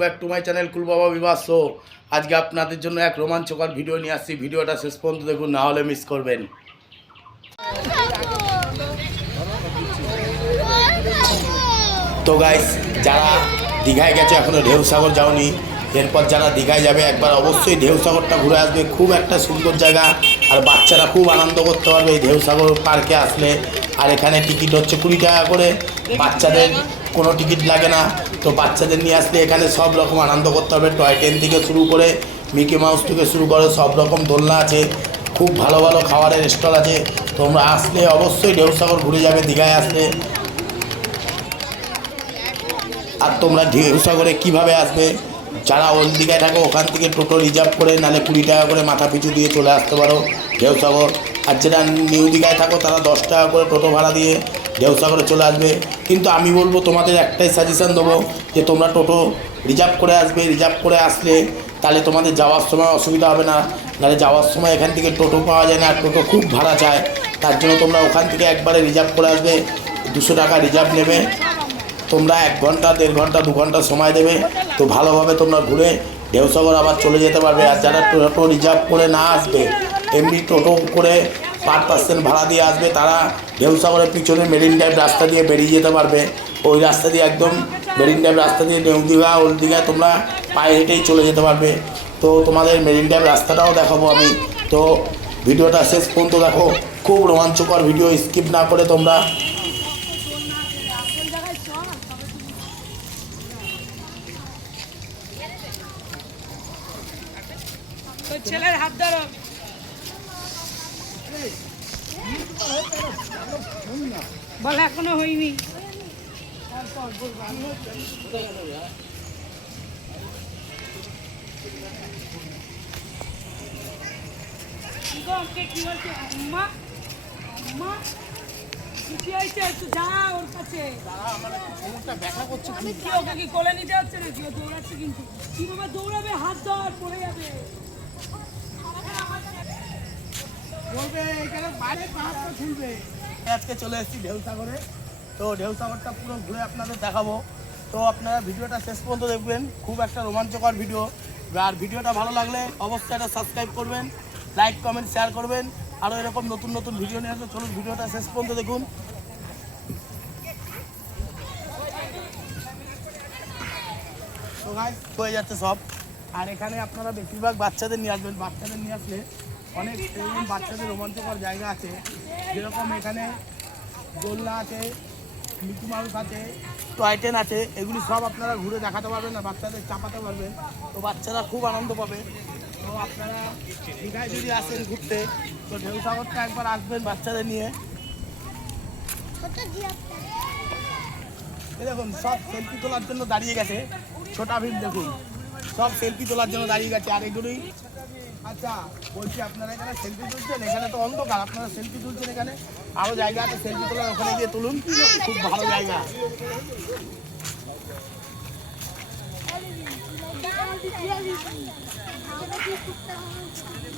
Back to my channel কুল বাবা বিবাহ show. আজকে আপনাদের জন্য এক রোমাঞ্চকর ভিডিও নিয়ে আসছি। ভিডিওটা শেষ পর্যন্ত দেখুন, না হলে মিস করবেন। তো গাইস, যারা দীঘায় গেছে এখনও ঢেউসাগর যাওনি, এরপর যারা দীঘায় যাবে একবার অবশ্যই ঢেউসাগরটা ঘুরে আসবে। খুব একটা সুন্দর জায়গা, আর বাচ্চারা খুব আনন্দ করতে পারবে এই ঢেউসাগর পার্কে আসলে। আর এখানে টিকিট হচ্ছে 20 টাকা করে, বাচ্চাদের কোনো টিকিট লাগে না। তো বাচ্চাদের নিয়ে আসলে এখানে সব রকম আনন্দ করতে হবে। টয় ট্রেন থেকে শুরু করে মিকি মাউস থেকে শুরু করে সব রকম দোলনা আছে, খুব ভালো ভালো খাবারের স্টল আছে। তোমরা আসলে অবশ্যই ঢেউসাগর ঘুরে যাবে দীঘায় আসলে। আর তোমরা ঢেউসাগরে কীভাবে আসবে, যারা ওল্ড দীঘায় থাকো ওখান থেকে টোটো রিজার্ভ করে নাহলে 20 টাকা করে মাথা পিছু দিয়ে চলে আসতে পারো ঢেউসাগর। আর যারা নিউ দীঘায় থাকো তারা 10 টাকা করে টোটো ভাড়া দিয়ে ঢেউসাগরে চলে আসবে। কিন্তু আমি বলবো, তোমাদের একটাই সাজেশান দেবো যে তোমরা টোটো রিজার্ভ করে আসবে। রিজার্ভ করে আসলে তাহলে তোমাদের যাওয়ার সময় অসুবিধা হবে না, নাহলে যাওয়ার সময় এখান থেকে টোটো পাওয়া যায় না, টোটো খুব ভাড়া চায়। তার জন্য তোমরা ওখান থেকে একবারে রিজার্ভ করে আসবে। 200 টাকা রিজার্ভ নেবে। তোমরা 1 ঘন্টা 1.5 ঘন্টা 2 ঘন্টা সময় দেবে, তো ভালোভাবে তোমরা ঘুরে ঢেউসাগর আবার চলে যেতে পারবে। আর যারা টোটো রিজার্ভ করে না আসবে, এমনি টোটো করে পার পার্সেন্ট ভাড়া দিয়ে আসবে, তারা ঢেউসাগরের পিছনে মেরিন ড্রাইভ রাস্তা দিয়ে বেরিয়ে যেতে পারবে। ওই রাস্তা দিয়ে একদম মেরিন ড্রাইভ রাস্তা দিয়ে নিউ দীঘা ওল্ড দীঘায় তোমরা পায়ে হেঁটেই চলে যেতে পারবে। তো তোমাদের মেরিন ড্রাইভ রাস্তাটাও দেখাবো আমি। তো ভিডিওটা শেষ পর্যন্ত দেখো, খুব রোমাঞ্চকর ভিডিও, স্কিপ না করে তোমরা। ছেলের হাত ধরো, বল এখনো হয়নি। কি বলছে আম্মা? আম্মা খুশি হয়েছে? একটু যা ওর কাছে। ব্যথা করছে, কি ওকে কি কোলে নিতে হচ্ছে নাকি? ও দৌড়াচ্ছে কিন্তু। কি বাবা দৌড়াবে, হাত ধর, পড়ে যাবে। আজকে চলে এসেছি ঢেউসাগরে। তো ঢেউসাগরটা পুরো ঘুরে আপনাদের দেখাবো। তো আপনারা ভিডিওটা শেষ পর্যন্ত দেখবেন, খুব একটা রোমাঞ্চকর ভিডিও। আর ভিডিওটা ভালো লাগলে অবশ্যই একটা সাবস্ক্রাইব করবেন, লাইক কমেন্ট শেয়ার করবেন। আরও এরকম নতুন নতুন ভিডিও নিয়ে আসবে। চলুন ভিডিওটা শেষ পর্যন্ত দেখুন। তো গাইস, হয়ে যাচ্ছে সব। আর এখানে আপনারা বেশিরভাগ বাচ্চাদের নিয়ে আসবেন। বাচ্চাদের নিয়ে আসলে অনেক এরকম বাচ্চাদের রোমাঞ্চকর জায়গা আছে, যেরকম এখানে দোলনা আছে, মিকি মাউস আছে, টয় ট্রেন আছে। এগুলি সব আপনারা ঘুরে দেখাতে পারবেন, না বাচ্চাদের চাপাতে পারবেন। তো বাচ্চারা খুব আনন্দ পাবে। তো আপনারা দীঘায় যদি আসেন ঘুরতে, তো ঢেউসাগরটা একবার আসবেন বাচ্চাদের নিয়ে। দেখুন, সব সেলফি তোলার জন্য দাঁড়িয়ে গেছে। ছোটা ভিড় দেখুন, সব সেলফি তোলার জন্য দাঁড়িয়ে গেছে। আর এগুলোই, আচ্ছা বলছি, আপনারা এখানে সেলফি তুলছেন? এখানে তো অন্ধকার, আপনারা সেলফি তুলছেন এখানে? আরও জায়গা আছে সেলফি তোলার, ওখানে গিয়ে তুলুন, খুব ভালো জায়গা।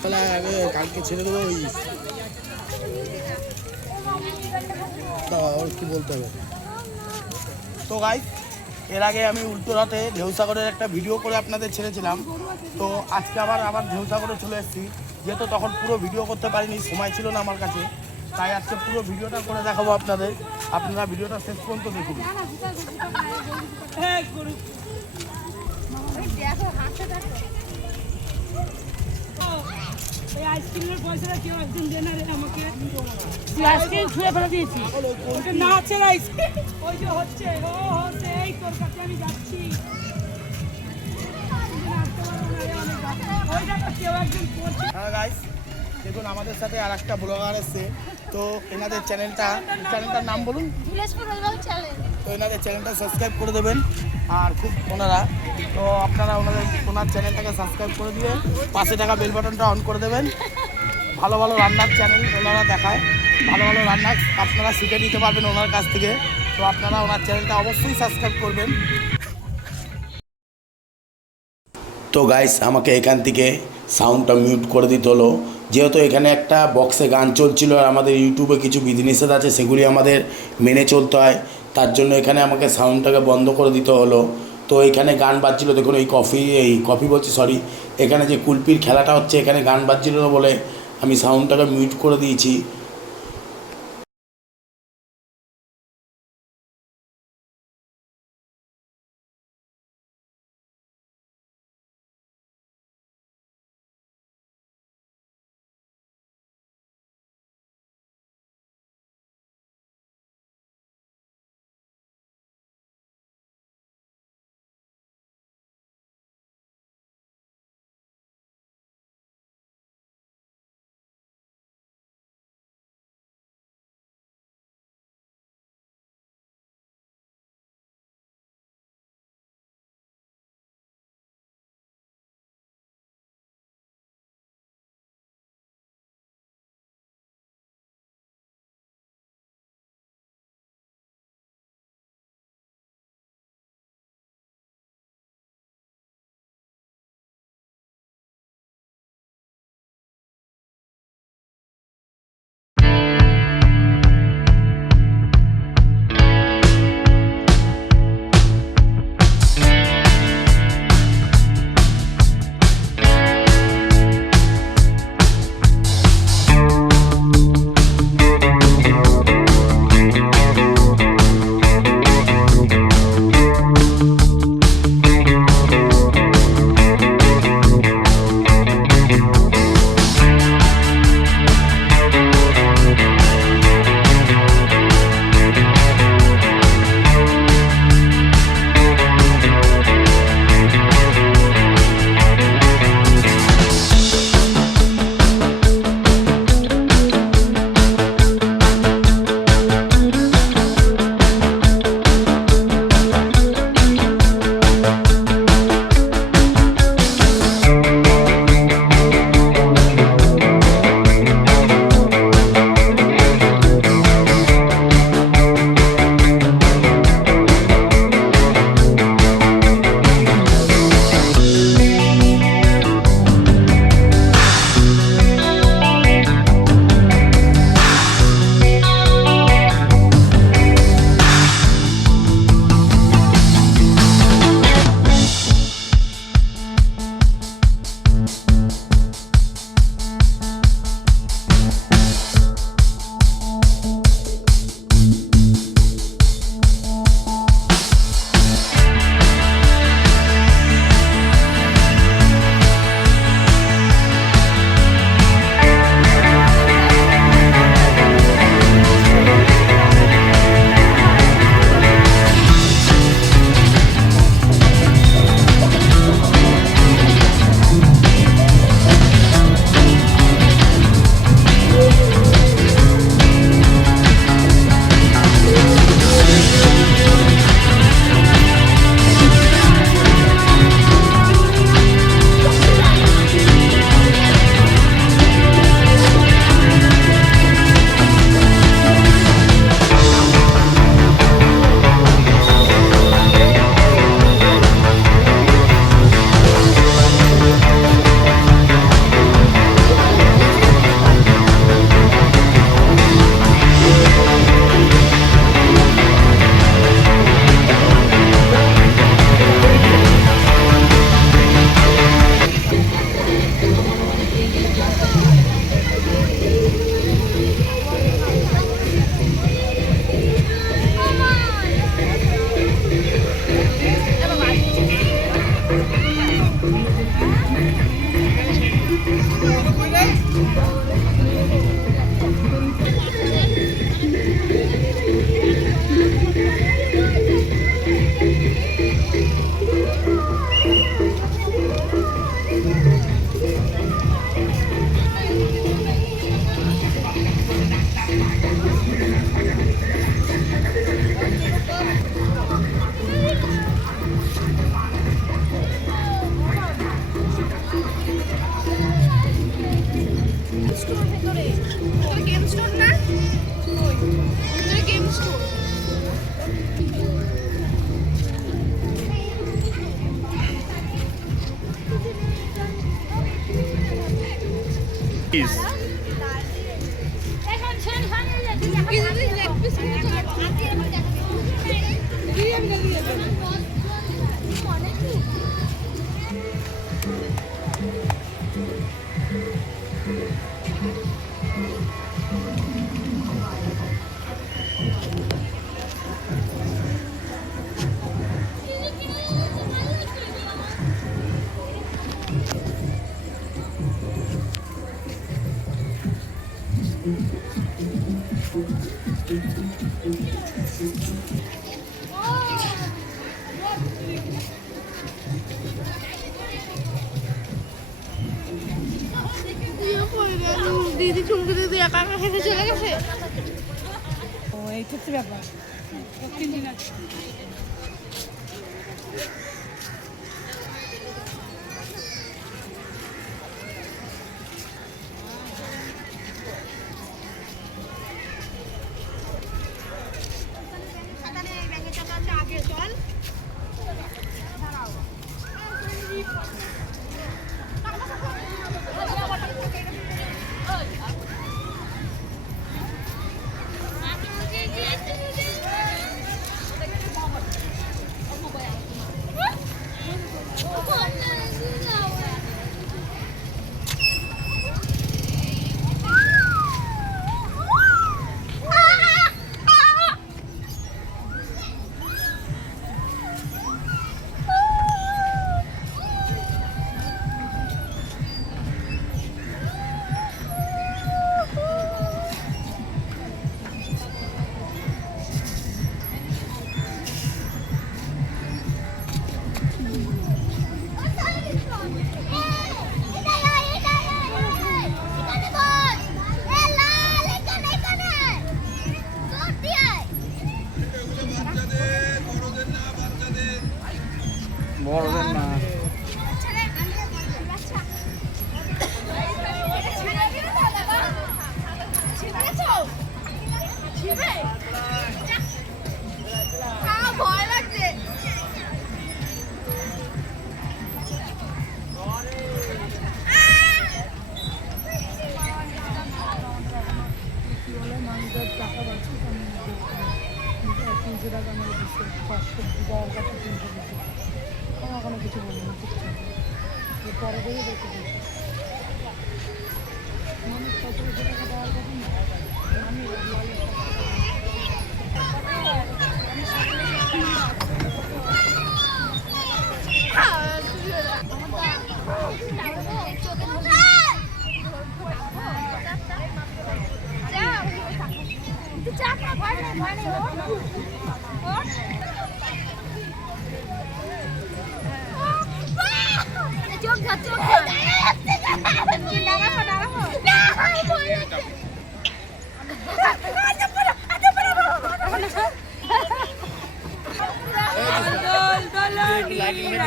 তাহলে আগে কালকে ছেড়ে দেবো। ওই কি বলতে হবে। তো গাইস, এর আগে আমি উল্টোরহাটে ঢেউসাগরের একটা ভিডিও করে আপনাদের ছেড়েছিলাম। তো আজকে আবার ঢেউসাগরে চলে এসেছি। যেহেতু তখন পুরো ভিডিও করতে পারিনি, সময় ছিল না আমার কাছে, তাই আজকে পুরো ভিডিওটা করে দেখাবো আপনাদের। আপনারা ভিডিওটা শেষ পর্যন্ত দেখুন। আইসক্রিমের পয়সাটা কেউ একজন দেনা রে আমাকে। আইসক্রিম ছুঁয়ে ফেলে দিয়েছি। ওটা না আছে আইসক্রিম, ওই যে হচ্ছে এই তোর কাছে আমি যাচ্ছি। হ্যাঁ গাইস, দেখুন আমাদের সাথে আর একটা ব্লগার এসছে। তো এনাদের চ্যানেলটার নাম বলুন। তো এনাদের চ্যানেলটা সাবস্ক্রাইব করে দেবেন। আর খুব ওনারা, তো আপনারা ওনার চ্যানেলটাকে সাবস্ক্রাইব করে দিয়ে পাশে থাকা বেল বাটনটা অন করে দেবেন। ভালো ভালো রান্নার চ্যানেল ওনারা দেখায়, ভালো ভালো রান্না আপনারা শিখে নিতে পারবেন ওনার কাছ থেকে। তো আপনারা ওনার চ্যানেলটা অবশ্যই সাবস্ক্রাইব করবেন। তো গাইস, আমাকে এখান থেকে সাউন্ডটা মিউট করে দিতে হলো, যেহেতু এখানে একটা বক্সে গান চলছিল। আর আমাদের ইউটিউবে কিছু বিধিনিষেধ আছে, সেগুলি আমাদের মেনে চলতে হয়। তার জন্য এখানে আমাকে সাউন্ডটাকে বন্ধ করে দিতে হলো। তো এখানে গান বাজছিল, দেখুন এই কফি বলছি সরি, এখানে যে কুলপির খেলাটা হচ্ছে এখানে গান বাজছিল না বলে আমি সাউন্ডটাকে মিউট করে দিয়েছি। দিদি চুমকি দিদি একা একা হেঁটে চলে গেছে। ও এই হচ্ছে ব্যাপার। 3 দিন আছে। বড়দের না ভয় লাগছে। টাকা বাঁচি 300 টাকা আমার দিচ্ছে 500 দেওয়ার কথা 300 দিচ্ছে এখনো কিছু বলিনি পরে দেখে দেখে মানুষ কত টাকা দেওয়ার কথা না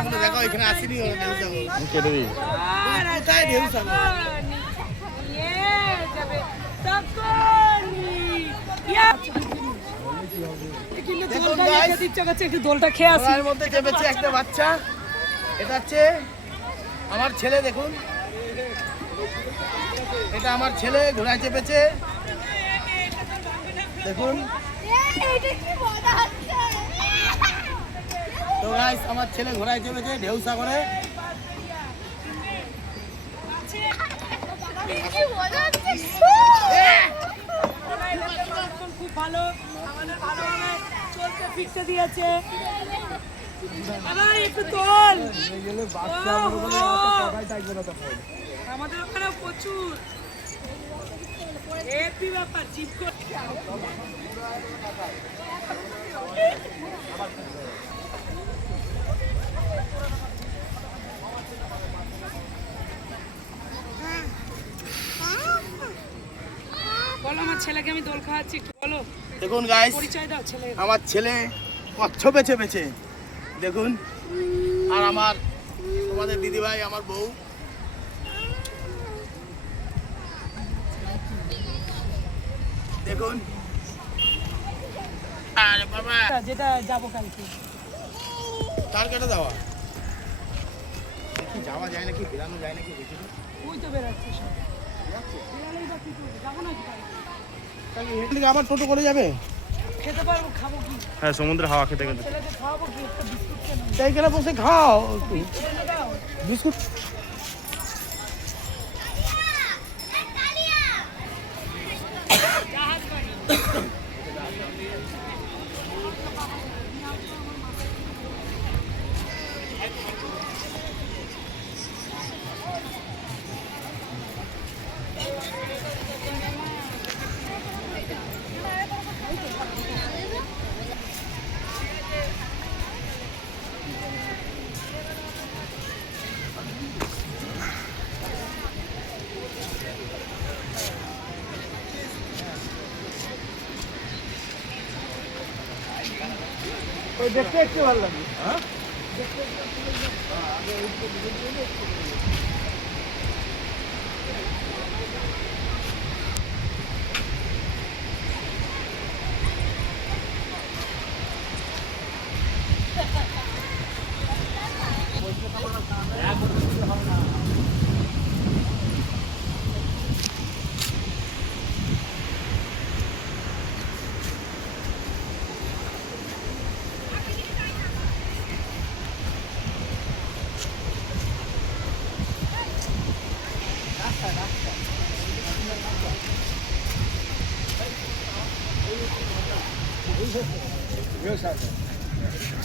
আমি দেখো এখানে আসেনি কেটে দিই কোথায় ঢেউ সাগর একটু দোলটা খেয়ে আসি ঘোড়ার মধ্যে চেপেছে একটা বাচ্চা এটা হচ্ছে আমার ছেলে দেখুন এটা আমার ছেলে ঘোড়ায় চেপেছে দেখুন তো গাইস আমার ছেলে ঘোড়ায় চেপেছে ঢেউ সাগরে খুব ভালো আমাদের ভালোভাবে চলতে ফিরতে দিয়েছে আবার একটু তোল আমাদের ওখানে প্রচুর হেপি ব্যাপার জিপ করতে বলো আমার ছেলেকে আমি দোল খাওয়াচ্ছি একটু বলো দেখুন গাইস পরিচয় দাও ছেলে আমার ছেলে কচ্ছপে চেপেছে দেখুন আর আমার তোমাদের দিদিভাই আমার বউ দেখুন আরে বাবা যেটা যাবো কালকে তার কেটে দেওয়া কি যাওয়া যায় নাকি বেরানো যায় নাকি দেখি ওই তো বেরাচ্ছে সব বেরালেই বা কি করবো যাবো না কি আবার টোটো করে যাবে খেতে পারবো খাবো কি হ্যাঁ সমুদ্রে হাওয়া খেতে খেতে ছেলেকে খাওয়াবো কি একটা বিস্কুট কেন এইখানে বসে খাও একটু এনে দাও বিস্কুট দেখতে একটু ভালো লাগে।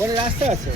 ওর রাস্তা আছে।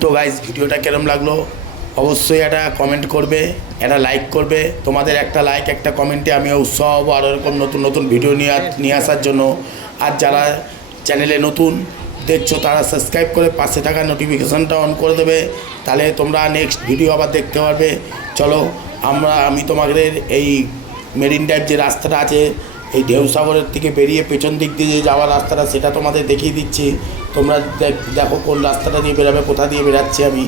তো গাইজ ভিডিওটা কেরম লাগলো অবশ্যই একটা কমেন্ট করবে, একটা লাইক করবে। তোমাদের একটা লাইক একটা কমেন্টে আমি উৎসাহ হবো আরও এরকম নতুন নতুন ভিডিও নিয়ে আসার জন্য। আর যারা চ্যানেলে নতুন দেখছো তারা সাবস্ক্রাইব করে পাশে থাকা নোটিফিকেশানটা অন করে দেবে, তাহলে তোমরা নেক্সট ভিডিও আবার দেখতে পারবে। চলো আমি তোমাদের এই মেরিন ড্রাইভ যে রাস্তাটা আছে এই ঢেউসাগরের থেকে বেরিয়ে পেছন দিক দিয়ে যে যাওয়ার রাস্তাটা সেটা তোমাদের দেখিয়ে দিচ্ছি। তোমরা দেখো কোন রাস্তাটা দিয়ে বেরোবে, কোথা দিয়ে বেরাচ্ছি আমি।